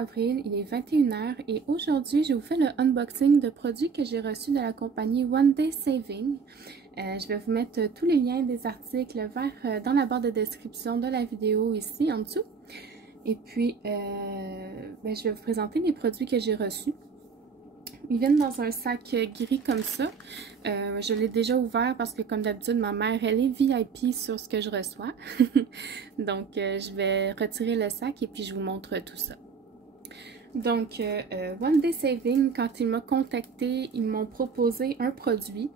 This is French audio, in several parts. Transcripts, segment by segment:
avril, il est 21h et aujourd'hui je vous fais le unboxing de produits que j'ai reçus de la compagnie One Day Saving. Je vais vous mettre tous les liens des articles vers dans la barre de description de la vidéo ici en dessous. Et puis je vais vous présenter les produits que j'ai reçus. Ils viennent dans un sac gris comme ça. Je l'ai déjà ouvert parce que comme d'habitude, ma mère, elle est VIP sur ce que je reçois. Donc, je vais retirer le sac et puis je vous montre tout ça. Donc, One Day Saving, quand ils m'ont contacté, ils m'ont proposé un produit.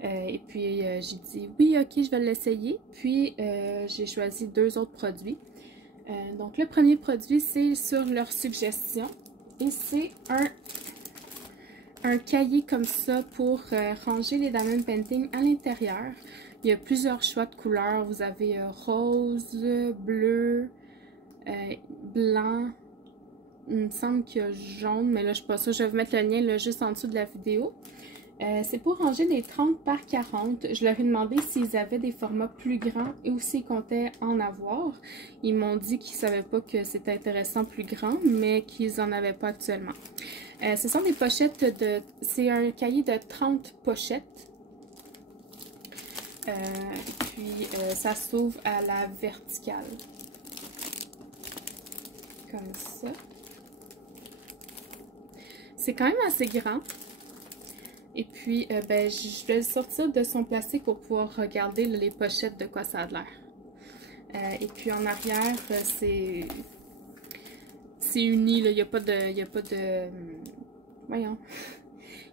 Et puis, j'ai dit oui, ok, je vais l'essayer. Puis, j'ai choisi deux autres produits. Donc, le premier produit, c'est sur leur suggestion. Et c'est un cahier comme ça pour ranger les diamond painting à l'intérieur. Il y a plusieurs choix de couleurs. Vous avez rose, bleu, blanc. Il me semble qu'il y a jaune, mais là je ne suis pas sûre. Je vais vous mettre le lien là, juste en dessous de la vidéo. C'est pour ranger des 30 par 40. Je leur ai demandé s'ils avaient des formats plus grands et aussi s'ils comptaient en avoir. Ils m'ont dit qu'ils ne savaient pas que c'était intéressant plus grand, mais qu'ils n'en avaient pas actuellement. Ce sont des pochettes de... C'est un cahier de 30 pochettes. Et puis, ça s'ouvre à la verticale. Comme ça. C'est quand même assez grand. Et puis, je vais le sortir de son plastique pour pouvoir regarder là, les pochettes de quoi ça a l'air. Et puis en arrière, c'est uni, là. Il n'y a pas de... Voyons.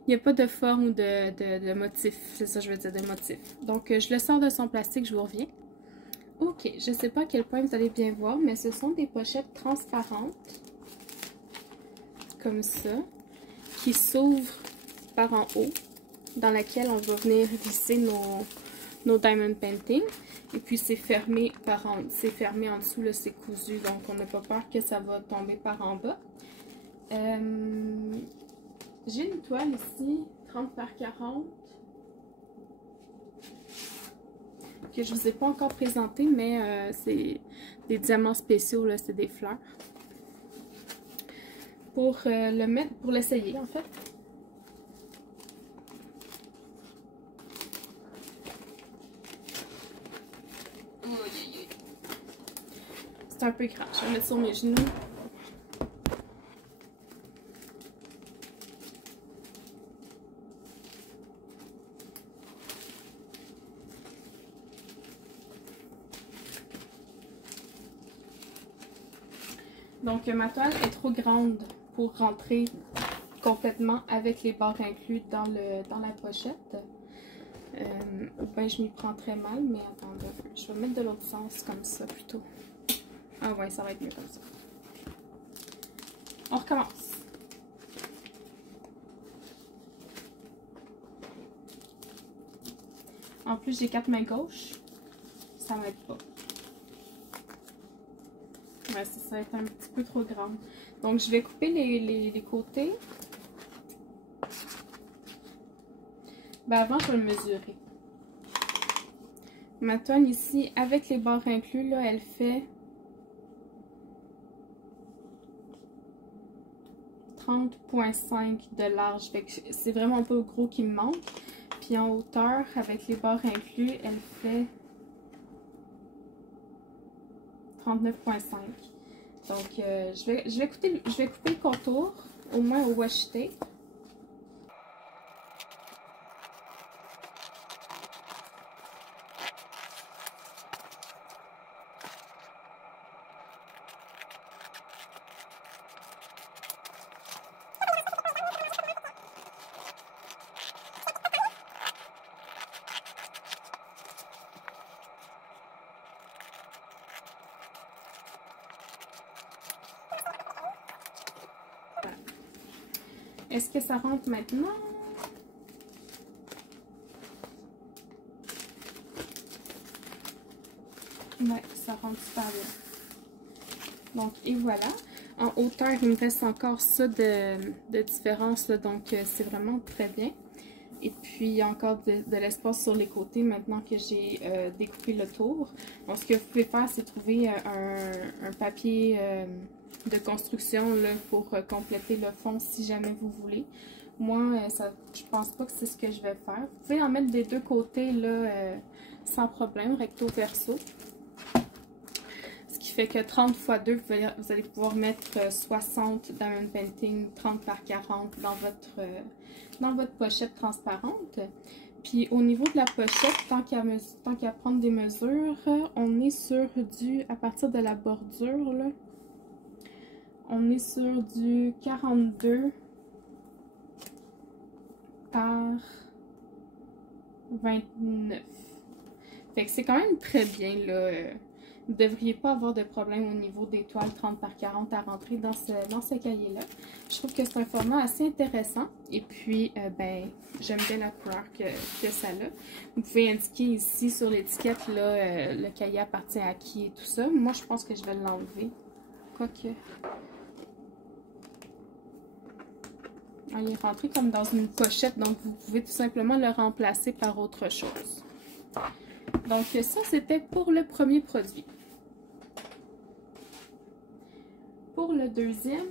Il n'y a pas de forme ou de motif. C'est ça que je veux dire, de motif. Donc, je le sors de son plastique, je vous reviens. Ok, je ne sais pas à quel point vous allez bien voir, mais ce sont des pochettes transparentes. Comme ça. Qui s'ouvrent par en haut, dans laquelle on va venir glisser nos diamond painting. Et puis c'est fermé c'est fermé en dessous, là, c'est cousu, donc on n'a pas peur que ça va tomber par en bas. J'ai une toile ici, 30 par 40, que je ne vous ai pas encore présentée, mais c'est des diamants spéciaux, là, c'est des fleurs. Pour l'essayer en fait. C'est un peu grand. Je vais mettre sur mes genoux. Donc, ma toile est trop grande pour rentrer complètement avec les bords inclus dans la pochette. Je m'y prends très mal, mais attendez, je vais mettre de l'autre sens comme ça plutôt. Ah ouais, ça va être mieux comme ça. On recommence. En plus, j'ai 4 mains gauches. Ça m'aide pas. Ouais, ça va être un petit peu trop grand. Donc, je vais couper les côtés. Avant, je vais le mesurer. Ma toile ici, avec les bords inclus, là, elle fait 30,5 de large. C'est vraiment pas gros qui me manque. Puis en hauteur, avec les bords inclus, elle fait 39,5. Donc, je vais couper le contour, au moins au washi tape. Est-ce que ça rentre maintenant? Ouais, ça rentre super bien. Donc, et voilà. En hauteur, il me reste encore ça de différence, là, donc c'est vraiment très bien. Et puis, il y a encore de l'espace sur les côtés maintenant que j'ai découpé le tour. Donc, ce que vous pouvez faire, c'est trouver un papier de construction là, pour compléter le fond si jamais vous voulez. Moi, je pense pas que c'est ce que je vais faire. Vous pouvez en mettre des deux côtés là, sans problème, recto verso. Ce qui fait que 30 x 2, vous allez pouvoir mettre 60 diamond painting, 30 par 40 dans votre pochette transparente. Puis au niveau de la pochette, tant qu'à prendre des mesures, on est sur à partir de la bordure, là, on est sur du 42 par 29. Fait que c'est quand même très bien, là. Vous ne devriez pas avoir de problème au niveau des toiles 30 par 40 à rentrer dans ce cahier-là. Je trouve que c'est un format assez intéressant. Et puis, ben, j'aime bien la couleur que ça a. Vous pouvez indiquer ici sur l'étiquette, là, le cahier appartient à qui et tout ça. Moi, je pense que je vais l'enlever. Quoique... Ah, il est rentré comme dans une pochette, donc vous pouvez tout simplement le remplacer par autre chose. Donc, ça, c'était pour le premier produit. Pour le deuxième,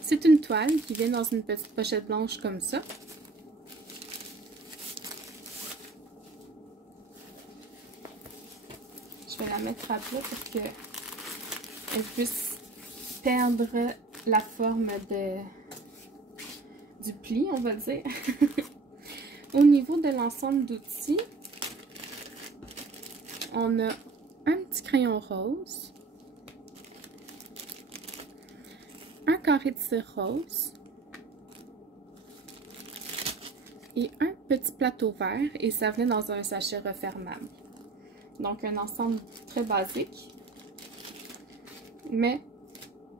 c'est une toile qui vient dans une petite pochette blanche comme ça. Je vais la mettre à plat pour qu'elle puisse perdre la forme du pli, on va dire. Au niveau de l'ensemble d'outils, on a un petit crayon rose, un carré de cire rose et un petit plateau vert, et ça venait dans un sachet refermable. Donc un ensemble très basique, mais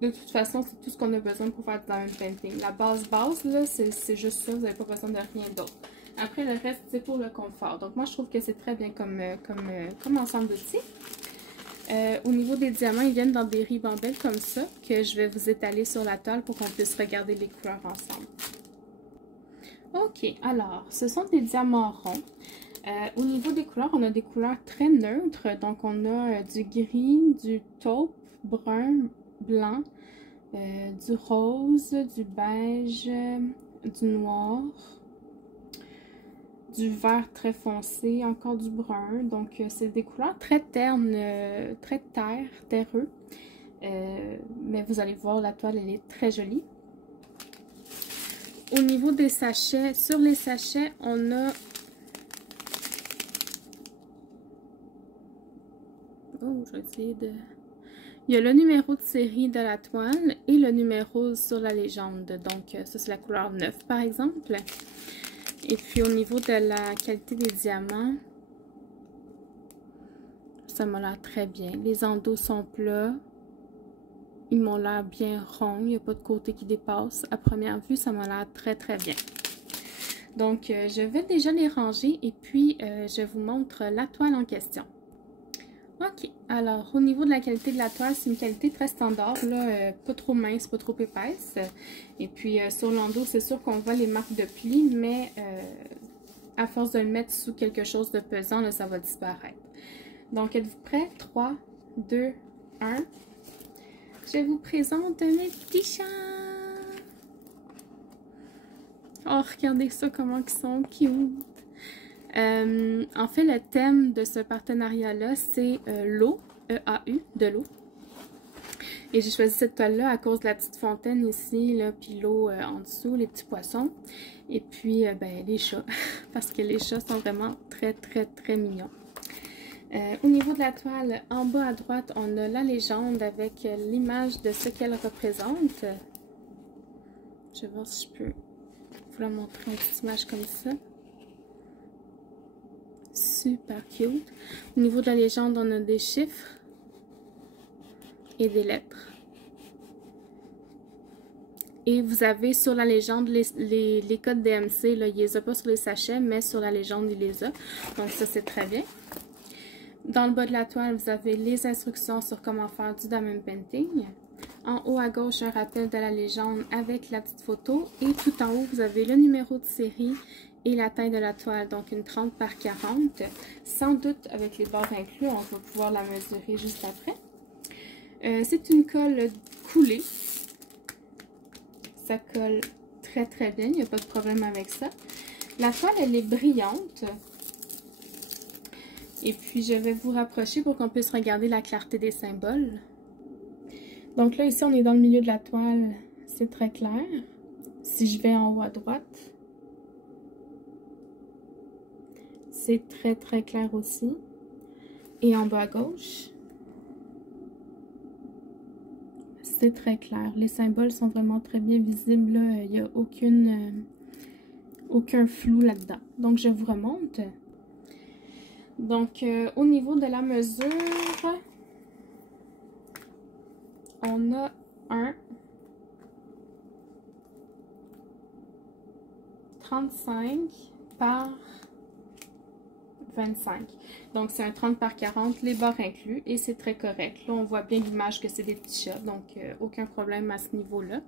de toute façon c'est tout ce qu'on a besoin pour faire du diamond painting. La base là, c'est juste ça, vous n'avez pas besoin de rien d'autre. Après, le reste, c'est pour le confort. Donc, moi, je trouve que c'est très bien comme ensemble d'outils. Au niveau des diamants, ils viennent dans des ribambelles comme ça, que je vais vous étaler sur la toile pour qu'on puisse regarder les couleurs ensemble. Ok, alors, ce sont des diamants ronds. Au niveau des couleurs, on a des couleurs très neutres. Donc, on a du gris, du taupe, brun, blanc, du rose, du beige, du noir, du vert très foncé, encore du brun. Donc, c'est des couleurs très ternes, très terreux. Mais vous allez voir, la toile, elle est très jolie. Au niveau des sachets, sur les sachets, on a... Oh, je vais essayer de... Il y a le numéro de série de la toile et le numéro sur la légende. Donc, ça, c'est la couleur 9, par exemple. Et puis, au niveau de la qualité des diamants, ça m'a l'air très bien. Les endos sont plats. Ils m'ont l'air bien ronds. Il n'y a pas de côté qui dépasse. À première vue, ça m'a l'air très, très bien. Donc, je vais déjà les ranger et puis je vous montre la toile en question. Ok, alors au niveau de la qualité de la toile, c'est une qualité très standard, là, pas trop mince, pas trop épaisse. Et puis sur l'endos, c'est sûr qu'on voit les marques de plis, mais à force de le mettre sous quelque chose de pesant, là, ça va disparaître. Donc êtes-vous prêts? 3, 2, 1. Je vous présente mes petits chats. Oh, regardez ça, comment ils sont cute. En fait, le thème de ce partenariat-là, c'est l'eau, E-A-U, de l'eau. Et j'ai choisi cette toile-là à cause de la petite fontaine ici, là, puis l'eau en dessous, les petits poissons. Et puis, ben, les chats, parce que les chats sont vraiment très, très, très mignons. Au niveau de la toile, en bas à droite, on a la légende avec l'image de ce qu'elle représente. Je vais voir si je peux vous la montrer en petite image comme ça. Super cute. Au niveau de la légende, on a des chiffres et des lettres. Et vous avez sur la légende les codes DMC. Là, il les a pas sur les sachets, mais sur la légende, il les a. Donc ça, c'est très bien. Dans le bas de la toile, vous avez les instructions sur comment faire du diamond painting. En haut à gauche, un rappel de la légende avec la petite photo. Et tout en haut, vous avez le numéro de série et la taille de la toile, donc une 30 par 40. Sans doute, avec les bords inclus, on va pouvoir la mesurer juste après. C'est une colle coulée. Ça colle très très bien, il n'y a pas de problème avec ça. La toile, elle est brillante. Et puis, je vais vous rapprocher pour qu'on puisse regarder la clarté des symboles. Donc là, ici, on est dans le milieu de la toile. C'est très clair. Si je vais en haut à droite, c'est très très clair aussi. Et en bas à gauche, c'est très clair. Les symboles sont vraiment très bien visibles. Il n'y a aucun flou là-dedans. Donc, je vous remonte. Donc, au niveau de la mesure, on a un 35 par 25. Donc, c'est un 30 par 40, les bords inclus, et c'est très correct. Là, on voit bien l'image que c'est des petits chats, donc aucun problème à ce niveau-là.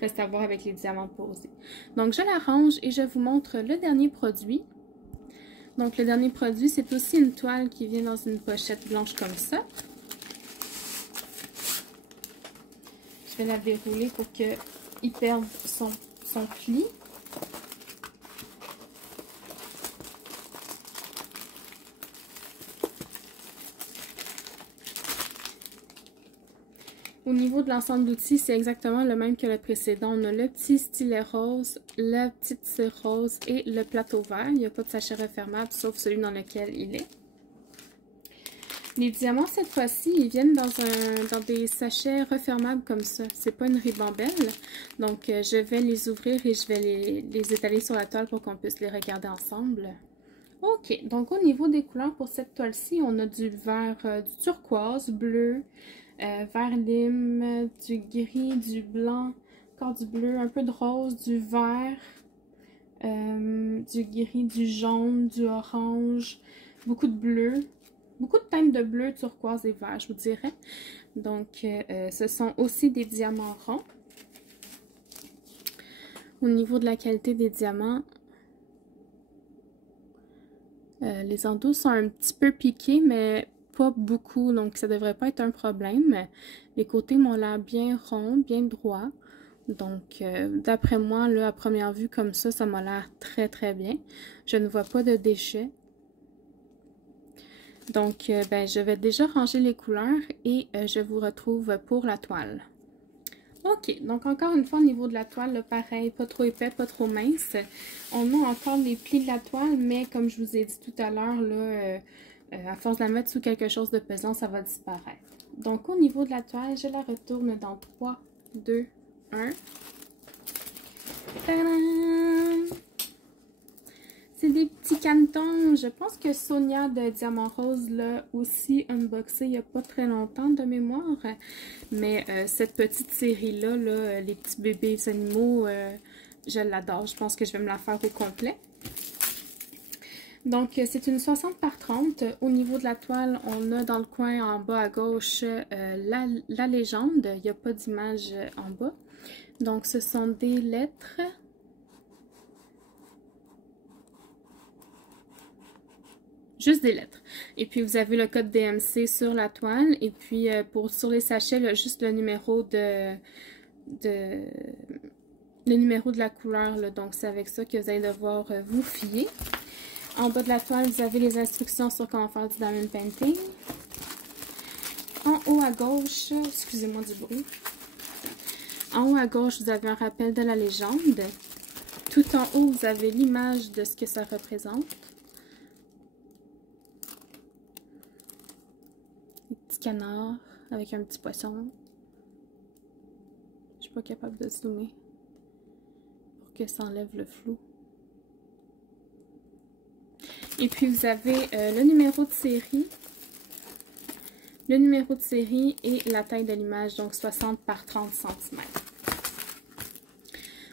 Reste à voir avec les diamants posés. Donc, je la range et je vous montre le dernier produit. Donc, le dernier produit, c'est aussi une toile qui vient dans une pochette blanche comme ça. Je vais la dérouler pour qu'il perde son pli. Au niveau de l'ensemble d'outils, c'est exactement le même que le précédent. On a le petit stylet rose, la petite cire rose et le plateau vert. Il n'y a pas de sachet refermable, sauf celui dans lequel il est. Les diamants, cette fois-ci, ils viennent dans des sachets refermables comme ça. C'est pas une ribambelle. Donc, je vais les ouvrir et je vais les étaler sur la toile pour qu'on puisse les regarder ensemble. Ok, donc au niveau des couleurs pour cette toile-ci, on a du vert, du turquoise, bleu, vert lime, du gris, du blanc, encore du bleu, un peu de rose, du vert, du gris, du jaune, du orange, beaucoup de bleu, beaucoup de teintes de bleu, turquoise et vert, je vous dirais. Donc, ce sont aussi des diamants ronds. Au niveau de la qualité des diamants, les endos sont un petit peu piqués, mais pas beaucoup, donc ça devrait pas être un problème. Les côtés m'ont l'air bien ronds, bien droits. Donc, d'après moi, là, à première vue, comme ça m'a l'air très, très bien. Je ne vois pas de déchets. Donc, ben, je vais déjà ranger les couleurs et je vous retrouve pour la toile. Ok, donc encore une fois, au niveau de la toile, là, pareil, pas trop épais, pas trop mince. On a encore les plis de la toile, mais comme je vous ai dit tout à l'heure, là, à force de la mettre sous quelque chose de pesant, ça va disparaître. Donc, au niveau de la toile, je la retourne dans 3, 2, 1. Tadam! C'est des petits canetons. Je pense que Sonia de Diamant Rose l'a aussi unboxé il n'y a pas très longtemps de mémoire. Mais cette petite série-là, là, les petits bébés animaux, je l'adore. Je pense que je vais me la faire au complet. Donc, c'est une 60 par 30. Au niveau de la toile, on a dans le coin en bas à gauche la légende. Il n'y a pas d'image en bas. Donc, ce sont des lettres. Juste des lettres. Et puis, vous avez le code DMC sur la toile. Et puis, sur les sachets, là, juste le numéro le numéro de la couleur. Là. Donc, c'est avec ça que vous allez devoir vous fier. En bas de la toile, vous avez les instructions sur comment faire du diamond painting. En haut à gauche, excusez-moi du bruit. En haut à gauche, vous avez un rappel de la légende. Tout en haut, vous avez l'image de ce que ça représente. Des petits canards avec un petit poisson. Je suis pas capable de zoomer pour que ça enlève le flou. Et puis, vous avez le numéro de série. Le numéro de série et la taille de l'image, donc 60 par 30 cm.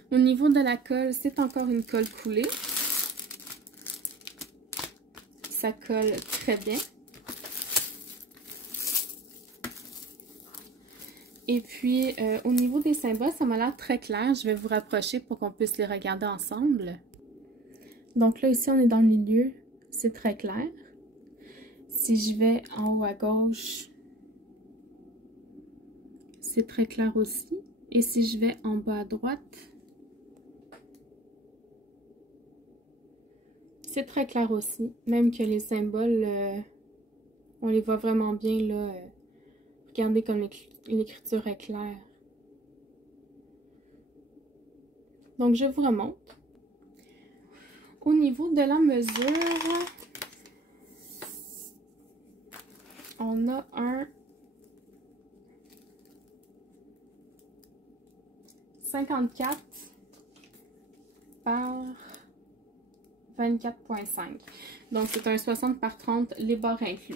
Au niveau de la colle, c'est encore une colle coulée. Ça colle très bien. Et puis, au niveau des symboles, ça m'a l'air très clair. Je vais vous rapprocher pour qu'on puisse les regarder ensemble. Donc là, ici, on est dans le milieu. C'est très clair. Si je vais en haut à gauche, c'est très clair aussi. Et si je vais en bas à droite, c'est très clair aussi. Même que les symboles, on les voit vraiment bien là. Regardez comme l'écriture est claire. Donc, je vous remonte. Au niveau de la mesure, on a un 54 par 24,5. Donc, c'est un 60 par 30, les bords inclus.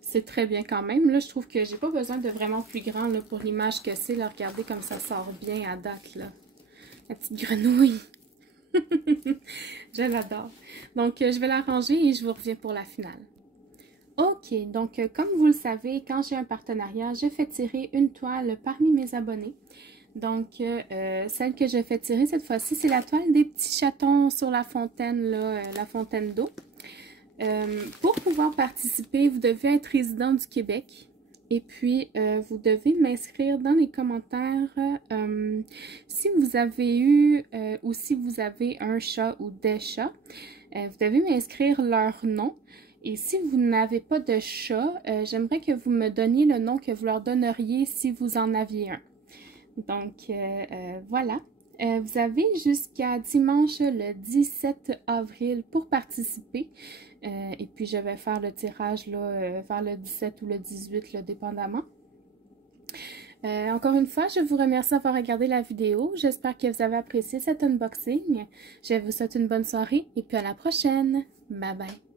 C'est très bien quand même. Là, je trouve que j'ai pas besoin de vraiment plus grand là, pour l'image que c'est. Regardez comme ça sort bien à date. Là. La petite grenouille. Je l'adore. Donc, je vais la ranger et je vous reviens pour la finale. Ok, donc comme vous le savez, quand j'ai un partenariat, je fais tirer une toile parmi mes abonnés. Donc, celle que je fais tirer cette fois-ci, c'est la toile des petits chatons sur la fontaine, là, la fontaine d'eau. Pour pouvoir participer, vous devez être résident du Québec. Et puis, vous devez m'inscrire dans les commentaires si vous avez eu ou si vous avez un chat ou des chats. Vous devez m'inscrire leur nom. Et si vous n'avez pas de chat, j'aimerais que vous me donniez le nom que vous leur donneriez si vous en aviez un. Donc, voilà. Vous avez jusqu'à dimanche le 17 avril pour participer. Et puis, je vais faire le tirage là, vers le 17 ou le 18, là, dépendamment. Encore une fois, je vous remercie d'avoir regardé la vidéo. J'espère que vous avez apprécié cet unboxing. Je vous souhaite une bonne soirée et puis à la prochaine. Bye bye.